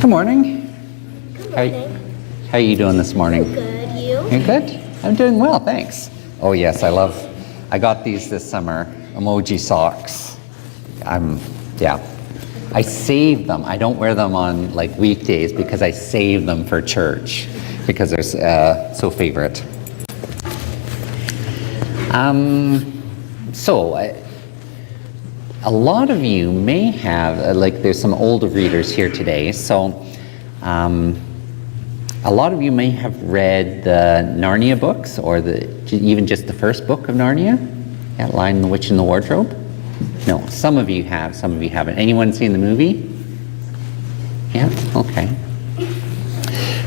Good morning. Good morning. How are you doing this morning? Good. You? You're good? I'm doing well, thanks. Oh yes, I got these this summer, emoji socks. I save them. I don't wear them on like weekdays because I save them for church because they're so favorite. A lot of you may have, there's some older readers here today, so a lot of you may have read the Narnia books, or even just the first book of Narnia, Lion, the Witch, and the Wardrobe. No, some of you have, some of you haven't. Anyone seen the movie? Yeah, okay.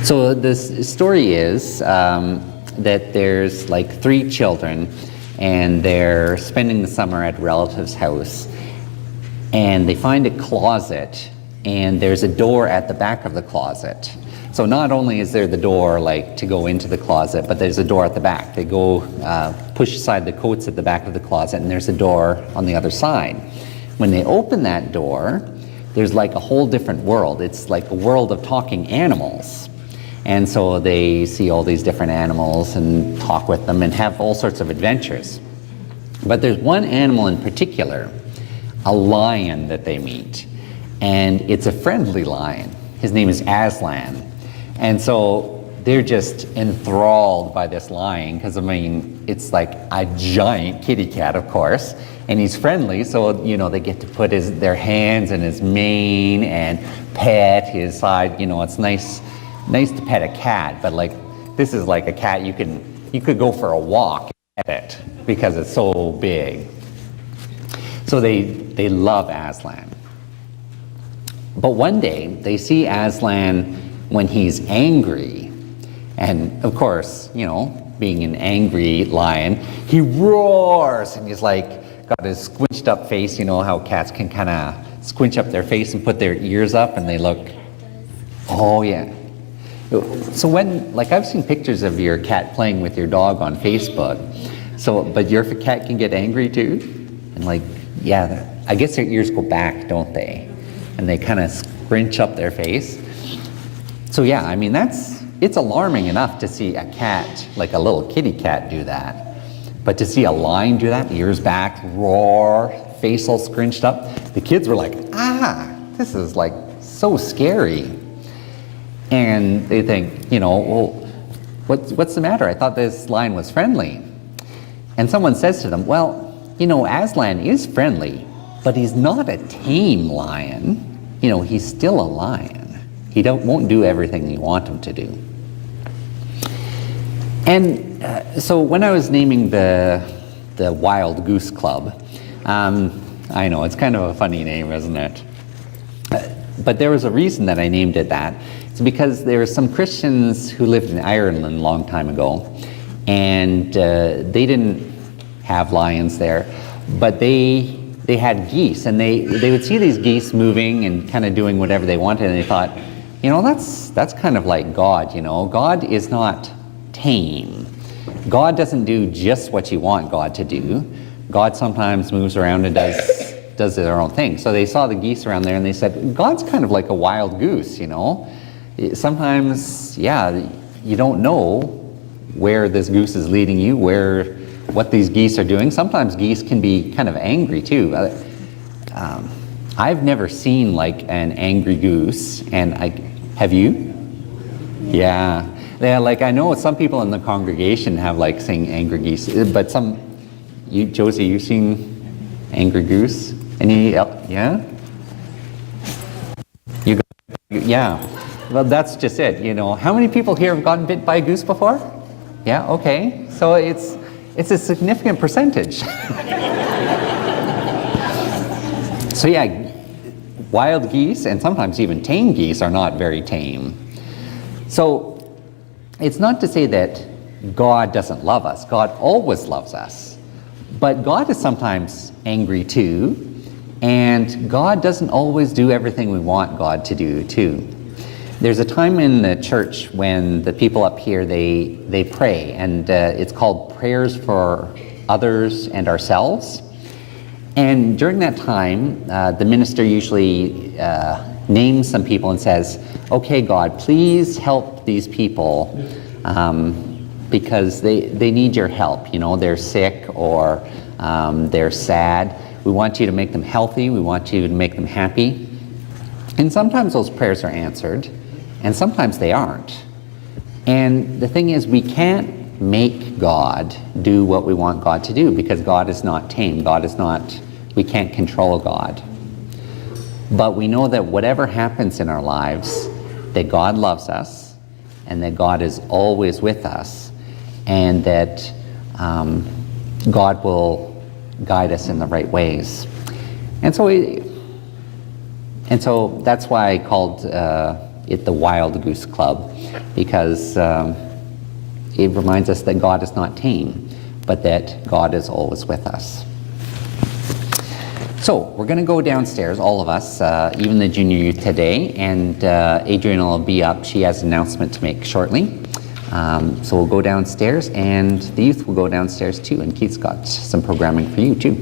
So this story is that there's like 3 children, and they're spending the summer at a relative's house. And they find a closet, and there's a door at the back of the closet. So not only is there the door to go into the closet, but there's a door at the back. They go push aside the coats at the back of the closet, and there's a door on the other side. When they open that door, there's like a whole different world. It's like a world of talking animals. And so they see all these different animals and talk with them and have all sorts of adventures. But there's one animal in particular, a lion, that they meet. And it's a friendly lion. His name is Aslan. And so they're just enthralled by this lion because, I mean, it's like a giant kitty cat, of course. And he's friendly, so, they get to put their hands in his mane and pet his side. It's nice to pet a cat, but this is like a cat you could go for a walk and pet it because it's so big. So they love Aslan. But one day they see Aslan when he's angry. And of course, being an angry lion, he roars and he's got his squinched up face. You know how cats can kind of squinch up their face and put their ears up and they look, oh yeah. So I've seen pictures of your cat playing with your dog on Facebook. But your cat can get angry too? And I guess their ears go back, don't they? And they kind of scrunch up their face. So yeah, I mean, it's alarming enough to see a cat, like a little kitty cat, do that. But to see a lion do that, ears back, roar, face all scrunched up, the kids were like, this is so scary. And they think, well, what's the matter? I thought this lion was friendly. And someone says to them, well, Aslan is friendly, but he's not a tame lion. He's still a lion. He won't do everything you want him to do. And so when I was naming the Wild Goose Club, I know, it's kind of a funny name, isn't it? But there was a reason that I named it that. It's because there were some Christians who lived in Ireland a long time ago, and they didn't have lions there, but they had geese, and they would see these geese moving and kind of doing whatever they wanted, and they thought, that's kind of like God. God is not tame. God doesn't do just what you want God to do. God sometimes moves around and does their own thing. So they saw the geese around there and they said, God's kind of like a wild goose. Sometimes, you don't know where this goose is leading you, what these geese are doing. Sometimes geese can be kind of angry too. I've never seen an angry goose, and have you? Yeah. I know some people in the congregation have seeing angry geese, but Josie, you've seen angry goose? Any else? Yeah? Yeah. Well, that's just it. How many people here have gotten bit by a goose before? Yeah, okay. So it's a significant percentage. So yeah, wild geese and sometimes even tame geese are not very tame. So it's not to say that God doesn't love us. God always loves us. But God is sometimes angry too, and God doesn't always do everything we want God to do too. There's a time in the church when the people up here, they pray, and it's called Prayers for Others and Ourselves. And during that time, the minister usually names some people and says, okay, God, please help these people because they need your help. You know, they're sick or they're sad. We want you to make them healthy. We want you to make them happy. And sometimes those prayers are answered, and sometimes they aren't. And the thing is, we can't make God do what we want God to do because God is not tame. God is not, we can't control God. But we know that whatever happens in our lives, that God loves us and that God is always with us and that God will guide us in the right ways. And so that's why I called it the Wild Goose Club, because it reminds us that God is not tame, but that God is always with us. So we're going to go downstairs, all of us, even the junior youth today, and Adrian will be up. She has an announcement to make shortly. So we'll go downstairs, and the youth will go downstairs too, and Keith's got some programming for you too.